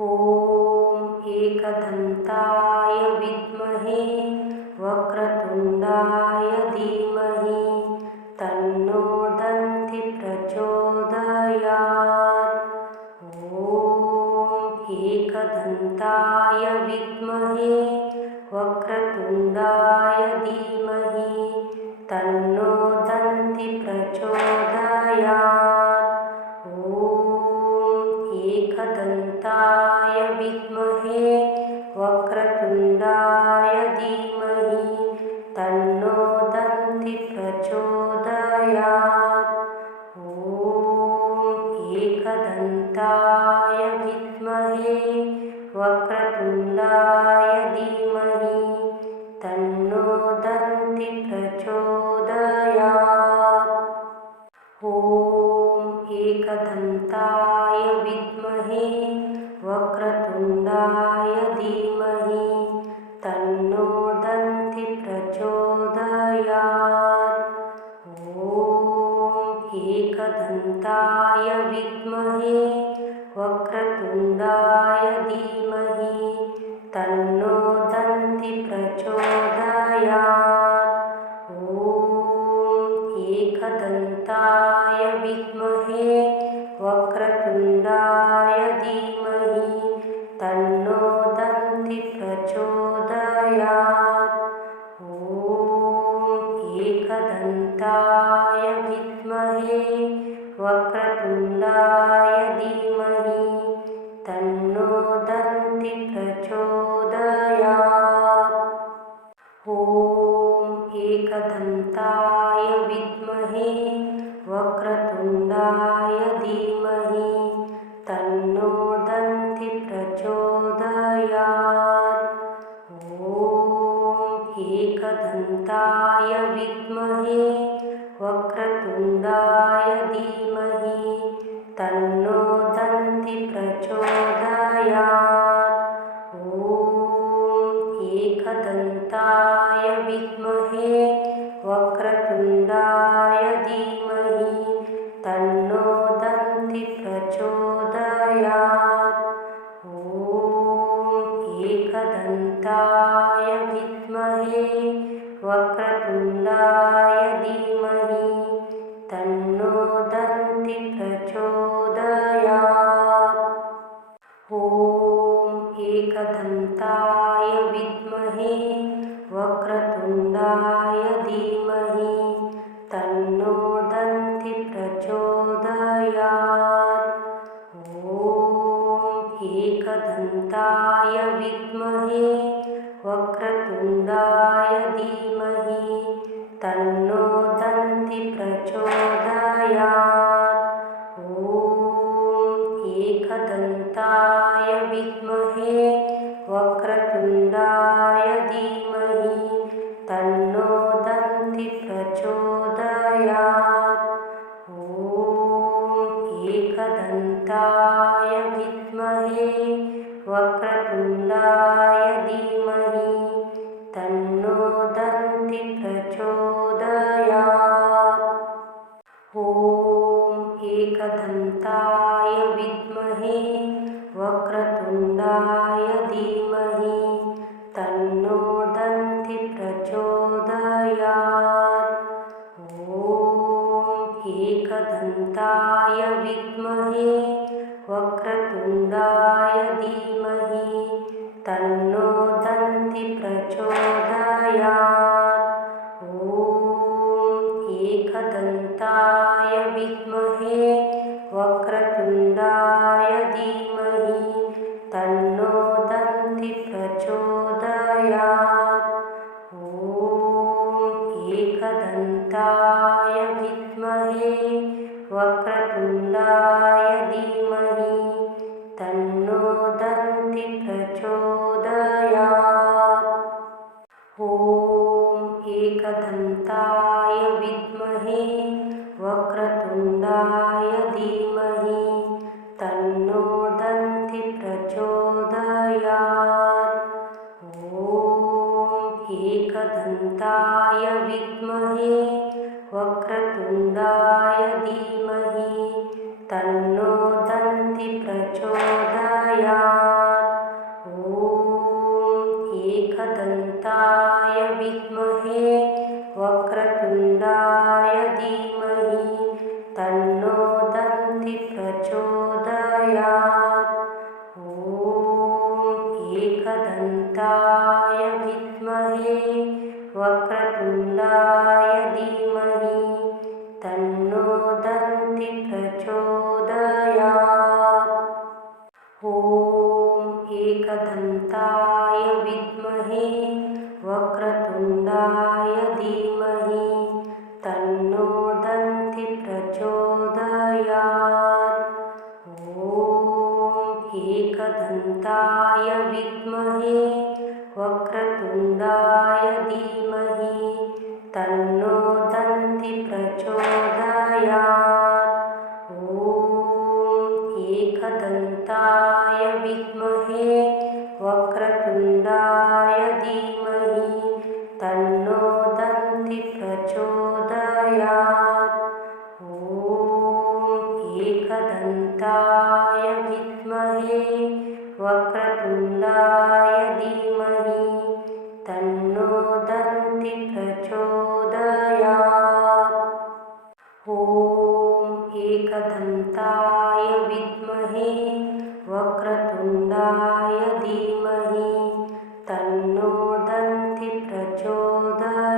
ॐ एकदन्ताय विद्महे वक्रतुण्डाय धीमहि तन्नो दन्ति प्रचोदयात्। ॐ एकदन्ताय विद्महे वक्रतुण्डाय धीमहि तन्नो दन्ति प्रचोदयात्। ॐ एकदन्ताय विद्महे वक्रतुण्डाय धीमहि तन्नो दन्ति प्रचोदयात्। ॐ एकदन्ताय विद्महे वक्रतुण्डाय धीमहि तन्नो दन्ति प्रचोदयात्। ॐ एकदन्ताय विद्महे वक्रतुण्डाय धीमहि तन्नो दन्ति प्रचोदयात्। ॐ एकदन्ताय विद्महे वक्रतुण्डाय धीमहि तन्नो दन्ति प्रचोदयात्। ॐ एकदन्ताय विद्महे वक्रतुण्डाय धीमहि तन्नो दन्ति प्रचोदयात्। ॐ एकदन्ताय विद्महे वक्रतुण्डाय धीमहि तन्नो दन्ति प्रचोदयात्। ॐ एकदन्ताय विद्महे वक्रतुण्डाय धीमहि तन्नो दन्ति प्रचोदयात्। ॐ एकदन्ताय विद्महे वक्रतुण्डाय धीमहि तन्नो दन्ति प्रचोदयात्। ॐ एकदन्ताय विद्महे वक्रतुण्डाय धीमहि तन्नो दन्ति प्रचोदयात्। ॐ एकदन्ताय विद्महे वक्रतुण्डाय धीमहि तन्नो दन्ति प्रचोदयात्। ॐ एकदन्ताय विद्महे वक्रतुण्डाय धीमहि तन्नो दन्ति प्रचोदयात्। ॐ एकदन्ताय विद्महे वक्रतुण्डाय धीमहि तन्नो दन्ति प्रचोदयात्। ॐ एकदन्ताय विद्महे वक्रतुण्डाय धीमहि तन्नो दन्ति प्रचोदयात्। ॐ एकदन्ताय विद्महे वक्रतुण्डाय धीमहि तन्नो दन्ति प्रचोदयात्। ॐ एकदन्ताय विद्महे वक्रतुण्डाय धीमहि तन्नो दन्ति प्रचोदयात्। ॐ एकदन्ताय विद्महे वक्रतुण्डाय धीमहि तन्नो दन्ति प्रचोदयात्। ॐ एकदन्ताय विद्महे वक्रतुण्डाय धीमहि तन्नो दन्ति प्रचोदयात्। ॐ एकदन्ताय विद्महे वक्रतुण्डाय धीमहि तन्नो दन्ति प्रचोदयात्। ॐ एकदन्ताय विद्महे वक्रतुण्डाय धीमहि तन्नो दन्ति प्रचोदयात्। ॐ एकदन्ताय विद्महे वक्रतुण्डाय धीमहि तन्नो दन्ति प्रचोदयात्। विद्महे वक्रतुण्डाय धीमहि तन्नो दन्ति प्रचोदयात्। ॐ एकदन्ताय विद्महे वक्रतुण्डाय धीमहि तन्नो दन्ति प्रचोदयात्। ॐ एकदन्ताय विद्महे वक्रतुण्डाय धीमहि तन्नो दन्ति प्रचोदयात्। ॐ एकदन्ताय विद्महे वक्रतुण्डाय धीमहि तन्नो दन्ति प्रचोदयात्। ॐ एकदन्ताय विद्महे वक्रतुण्डाय धीमहि तन्नो दन्ति प्रचोदयात्। ॐ एकदन्ताय विद्महे वक्रतुण्डाय धीमहि तन्नो दन्ति प्रचोदयात्। ॐ एकदन्ताय विद्महे वक्रतुण्डाय धीमहि तन्नो दन्ति प्रचोदयात्।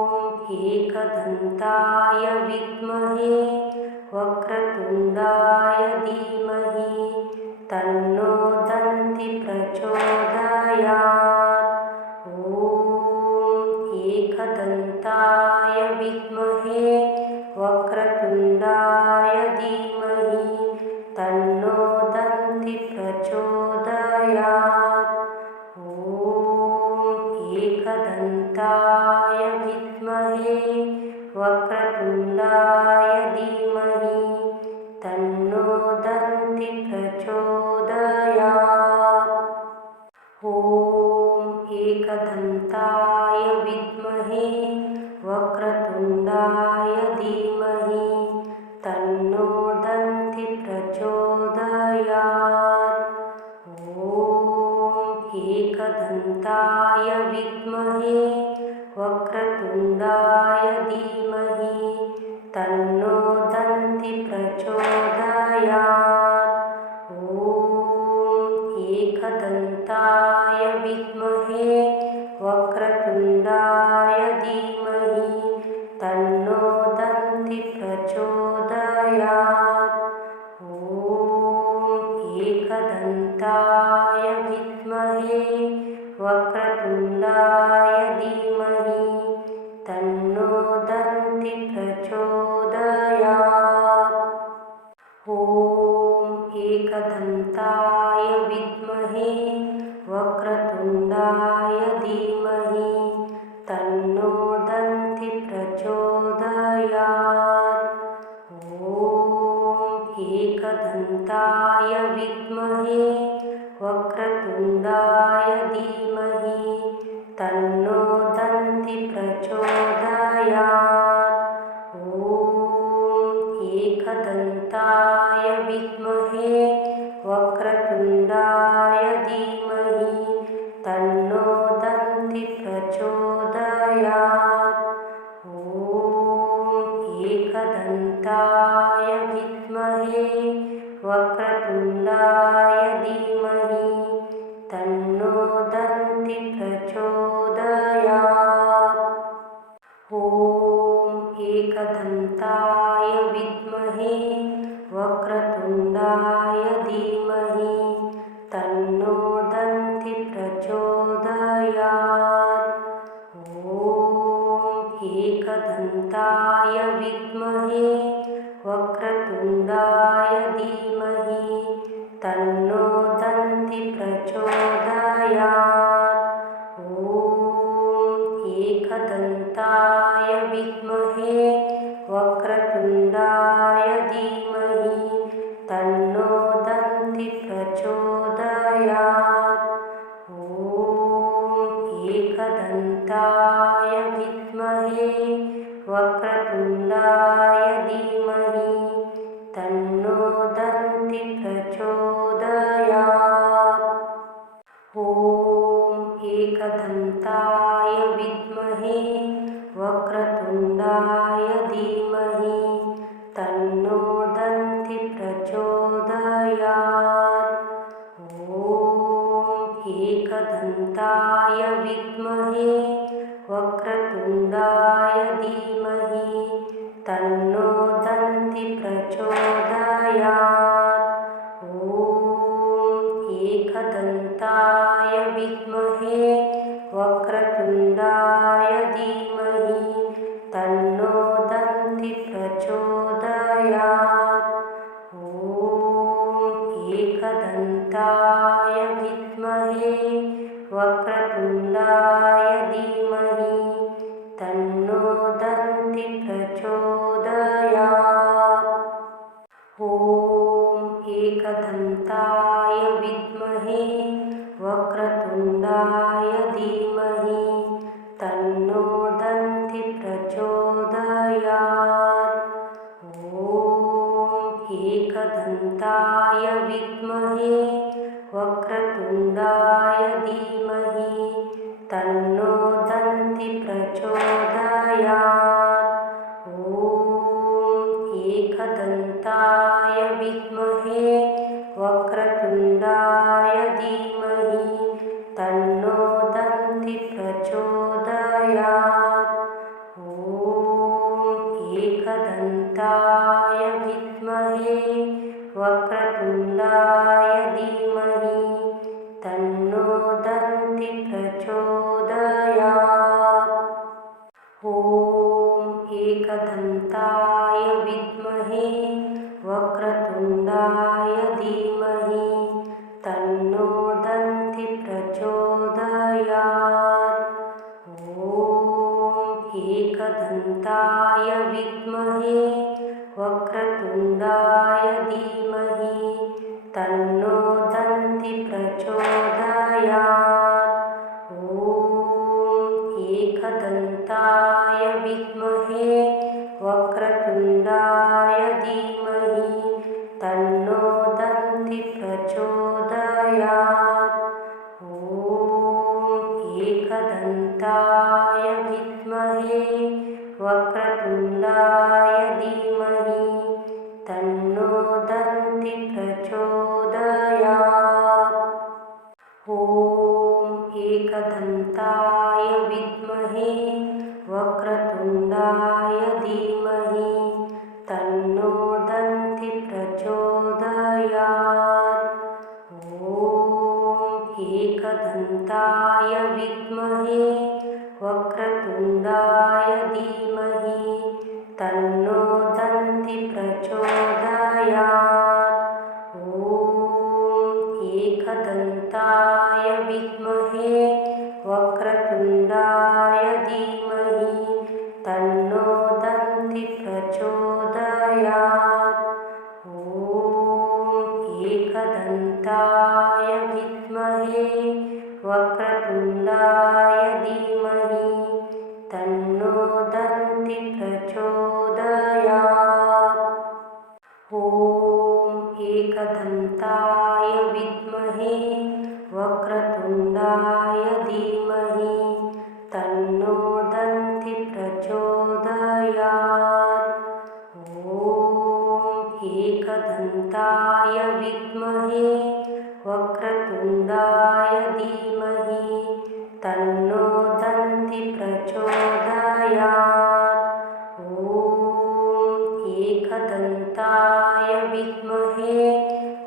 ॐ एकदन्ताय विद्महे वक्रतुण्डाय धीमहि तन्नो दन्ति प्रचोदयात्। ॐ एकदन्ताय विद्महे वक्रतुण्डाय धीमहि तन्नो दन्ति प्रचोदयात्। ॐ एकदन्ताय विद्महे वक्रतुण्डाय धीमहि तन्नो दन्ति प्रचोदयात्। ॐ एकदन्ताय विद्महे वक्रतुण्डाय धीमहि तन्नो दन्ति प्रचोदयात्। ॐ एकदन्ताय विद्महे वक्रतुण्डाय धीमहि तन्नो दन्ति प्रचोदयात्। ॐ एकदन्ताय विद्महे वक्रतुण्डाय धीमहि तन्नो दन्ति प्रचोदयात्। ॐ एकदन्ताय विद्महे वक्रतुण्डाय धीमहि तन्नो दन्ति प्रचोदयात्। ॐ एकदन्ताय विद्महे वक्रतुण्डाय धीमहि तन्नो दन्ति प्रचोदयात्। ॐ एकदन्ताय विद्महे वक्रतुण्डाय धीमहि तन्नो दन्ति प्रचोदयात्। ॐ एकदन्ताय विद्महे वक्रतुण्डाय धीमहि तन्नो दन्ति प्रचोदयात्। ॐ एकदन्ताय विद्महे वक्रतुण्डाय धीमहि तन्नो दन्ति प्रचोदयात्। ॐ एकदन्ताय विद्महे वक्रतुण्डाय धीमहि तन्नो दन्ति प्रचोदयात्। ॐ एकदन्ताय विद्महे वक्रतुण्डाय धीमहि तन्नो दन्ति प्रचोदयात्। ॐ एकदन्ताय विद्महे वक्रतुण्डाय धीमहि तन्नो दन्ति प्रचोदयात्। ॐ एकदन्ताय विद्महे वक्रतुण्डाय धीमहि तन्नो दन्ति प्रचोदयात्। विद्महे वक्रतुण्डाय धीमहि तन्नो दन्ति प्रचोदयात्। ॐ एकदन्ताय विद्महे वक्रतुण्डाय धीमहि तन्नो दन्ति प्रचोदयात्। ॐ एकदन्ताय विद्महे वक्रतुण्डाय धीमहि तन्नो दन्ति प्रचोदयात्। ॐ एकदन्ताय विद्महे वक्रतुण्डाय धीमहि तन्नो दन्ति प्रचोदयात्। ॐ एकदन्ताय विद्महे वक्रतुण्डाय धीमहि तन्नो दन्ति प्रचोदयात्। ॐ एकदन्ताय विद्महे वक्रतुण्डाय धीमहि तन्नो दन्ति प्रचोदयात्। ॐ एकदन्ताय विद्महे वक्रतुण्डाय धीमहि तन्नो दन्ति प्रचोदयात्। ॐ एकदन्ताय विद्महे वक्रतुण्डाय धीमहि तन्नो दन्ति प्रचोदयात्। ॐ एकदन्ताय विद्महे वक्रतुण्डाय धीमहि तन्नो दन्ति प्रचोदयात्। ॐ एकदन्ताय विद्महे वक्रतुण्डाय धीमहि तन्नो दन्ति प्रचोदयात्। ॐ एकदन्ताय विद्महे वक्रतुण्डाय धीमहि तन्नो दन्ति प्रचोदयात्। ॐ एकदन्ताय विद्महे वक्रतुण्डाय धीमहि तन्नो दन्ति प्रचोदयात्। ॐ एकदन्ताय विद्महे वक्रतुण्डाय धीमहि तन्नो दन्ति प्रचोदयात्। ॐ एकदन्ताय विद्महे वक्रतुण्डाय धीमहि तन्नो दन्ति प्रचोदयात्। ॐ एकदन्ताय विद्महे वक्रतुण्डाय धीमहि तन्नो दन्ति प्रचोदयात्। ॐ एकदन्ताय विद्महे वक्रतुण्डाय धीमहि तन्नो दन्ति प्रचोदयात्। ॐ एकदन्ताय विद्महे वक्रतुण्डाय धीमहि तन्नो दन्ति प्रचोदयात्। ॐ एकदन्ताय विद्महे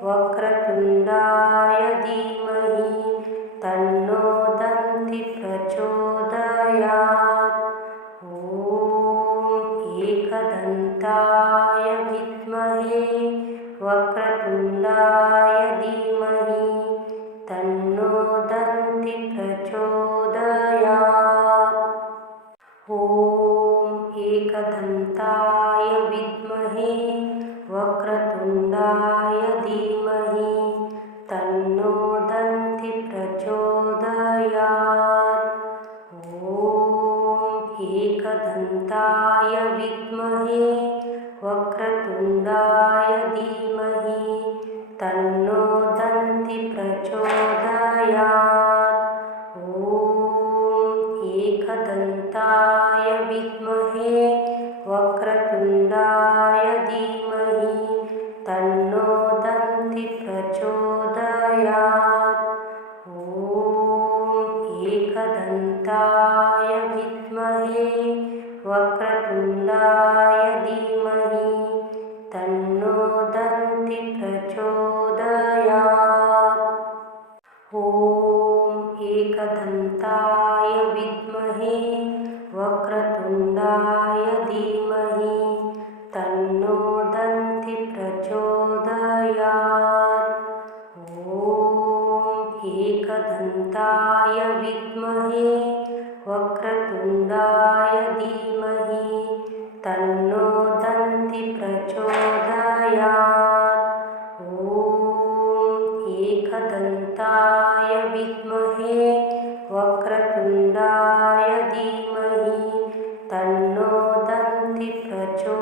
वक्रतुण्डाय धीमहि तन्नो दन्ति प्रचोदयात्। ॐ एकदन्ताय विद्महे वक्रतुण्डाय धीमहि तन्नो दन्ति प्रचोदयात्। ॐ एकदन्ताय विद्महे वक्रतुण्डाय धीमहि तन्नो दन्ति प्रचोदयात्। ॐ एकदन्ताय विद्महे वक्रतुण्डाय धीमहि तन्नो दन्ति प्रचोदयात्। ॐ एकदन्ताय विद्महे वक्रतुण्डाय धीमहि तन्नो दन्ति प्रचोदयात्। ॐ एकदन्ताय ॐ एकदन्ताय विद्महे वक्रतुण्डाय धीमहि तन्नो दन्ति प्रचोदयात्। ॐ एकदन्ताय विद्महे वक्रतुण्डाय धीमहि तन्नो दन्ति प्रचोदयात्। ॐ एकदन्ताय विद्महे वक्रतुण्डाय धीमहि तन्नो दन्ति प्रचोदयात्।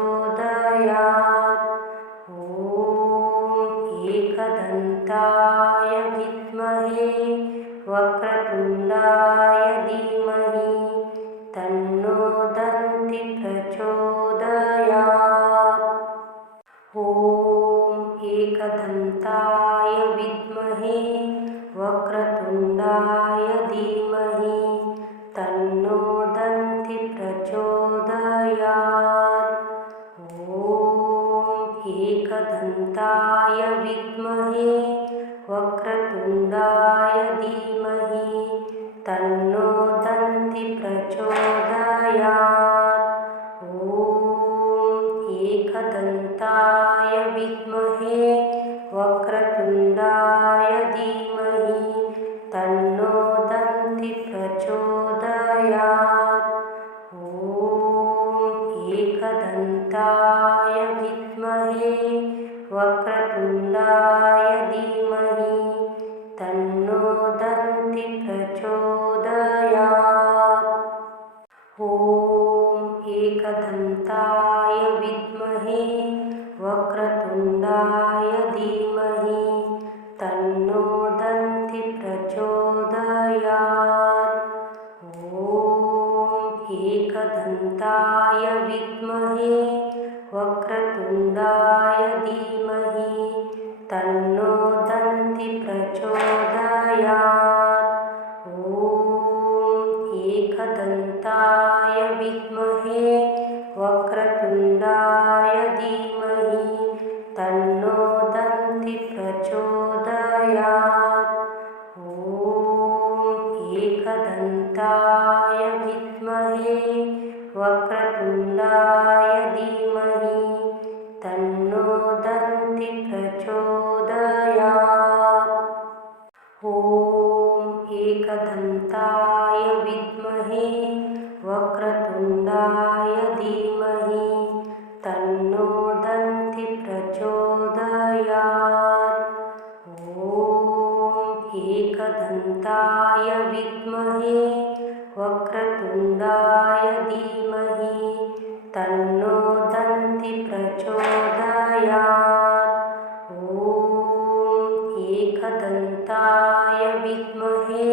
ॐ एकदन्ताय विद्महे वक्रतुण्डाय धीमहि तन्नो दन्ति प्रचोदयात्। ॐ एकदन्ताय विद्महे वक्रतुण्डाय धीमहि तन्नो दन्ति प्रचोदयात्। ॐ एकदन्ताय विद्महे वक्रतुण्डाय धीमहि तन्नो दन्ति प्रचोदयात्। ॐ एकदन्ताय विद्महे वक्रतुण्डाय धीमहि तन्नो दन्ति प्रचोदयात्। ॐ एकदन्ताय विद्महे वक्रतुण्डाय धीमहि तन्नो दन्ति प्रचोदयात्। ॐ एकदन्ताय विद्महे वक्रतुण्डाय धीमहि तन्नो दन्ति प्रचोदयात्। ॐ एकदन्ताय विद्महे वक्रतुण्डाय धीमहि तन्नो दन्ति प्रचोदयात्। ॐ एकदन्ताय विद्महे वक्रतुण्डाय धीमहि तन्नो दन्ति प्रचोदयात्। ॐ एकदन्ताय विद्महे वक्रतुण्डाय धीमहि तन्नो दन्ति प्रचोदयात्। ॐ एकदन्ताय विद्महे वक्रतुण्डाय धीमहि तन्नो दन्ति प्रचोदयात्। ॐ एकदन्ताय विद्महे वक्रतुण्डाय धीमहि तन्नो दन्ति प्रचोदयात्। ॐ एकदन्ताय विद्महे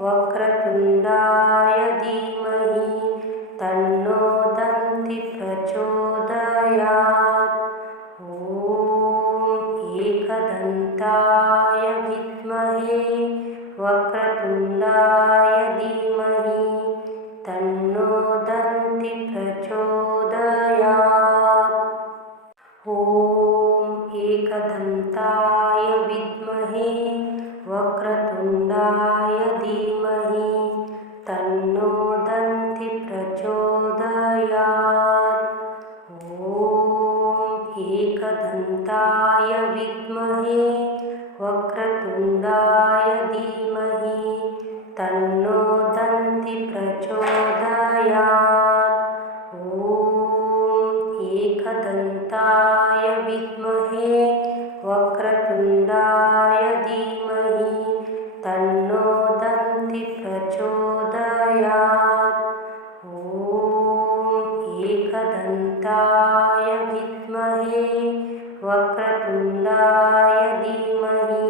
वक्रतुण्डाय धीमहि तन्नो दन्ति प्रचोदयात्। ॐ एकदन्ताय विद्महे वक्रतुण्डाय धीमहि तन्नो दन्ति प्रचोदयात्। ॐ एकदन्ताय विद्महे वक्रतुण्डाय धीमहि तन्नो दन्ति प्रचोदयात्। ॐ एकदन्ताय विद्महे वक्रतुण्डाय धीमहि तन्नो दन्ति प्रचोदयात्। ॐ एकदन्ताय विद्महे वक्रतुण्डाय धीमहि तन्नो दन्ति प्रचोदयात्। ॐ एकदन्ताय विद्महे वक्रतुण्डाय धीमहि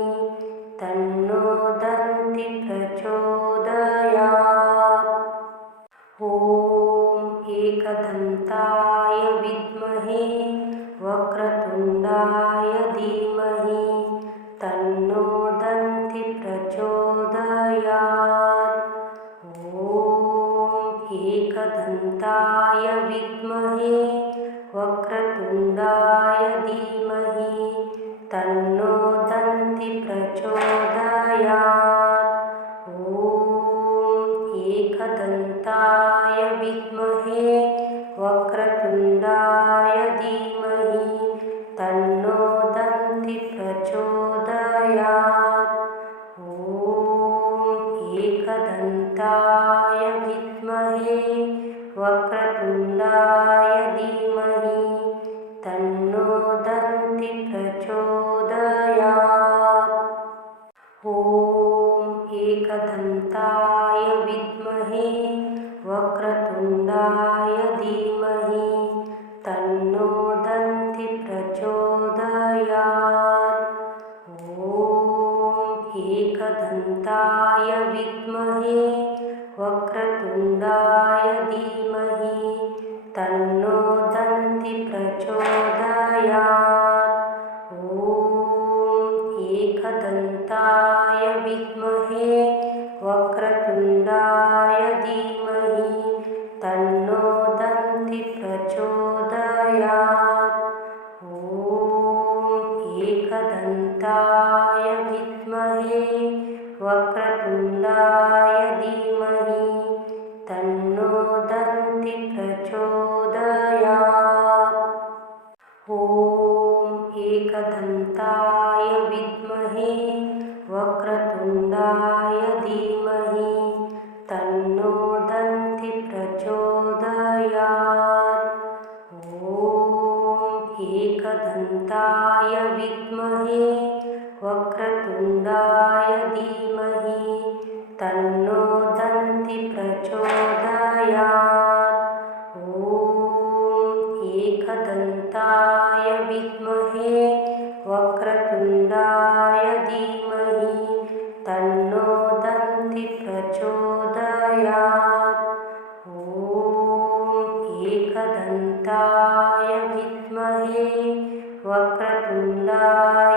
तन्नो दन्ति प्रचोदयात्। ॐ एकदन्ताय विद्महे वक्रतुण्डाय धीमहि तन्नो दन्ति प्रचोदयात्। ॐ एकदन्ताय विद्महे वक्रतुण्डाय धीमहि तन्नो दन्ति प्रचोदयात्। एकदन्ताय विद्महे वक्रतुण्डाय धीमहि तन्नो दन्ति प्रचोदयात्। ॐ एकदन्ताय विद्महे वक्रतुण्डाय धीमहि तन्नो दन्ति प्रचोदयात्। ॐ एकदन्ताय विद्महे वक्रतुण्डाय धीमहि तन्नो दन्ति प्रचोदयात्। ॐ एकदन्ताय विद्महे वक्रतुण्डाय धीमहि तन्नो दन्ति प्रचोदयात्। ॐ एकदन्ताय विद्महे वक्रतुण्डाय धीमहि तन्नो दन्ति प्रचोदयात्। ॐ एकदन्ताय विद्महे वक्रतुण्डाय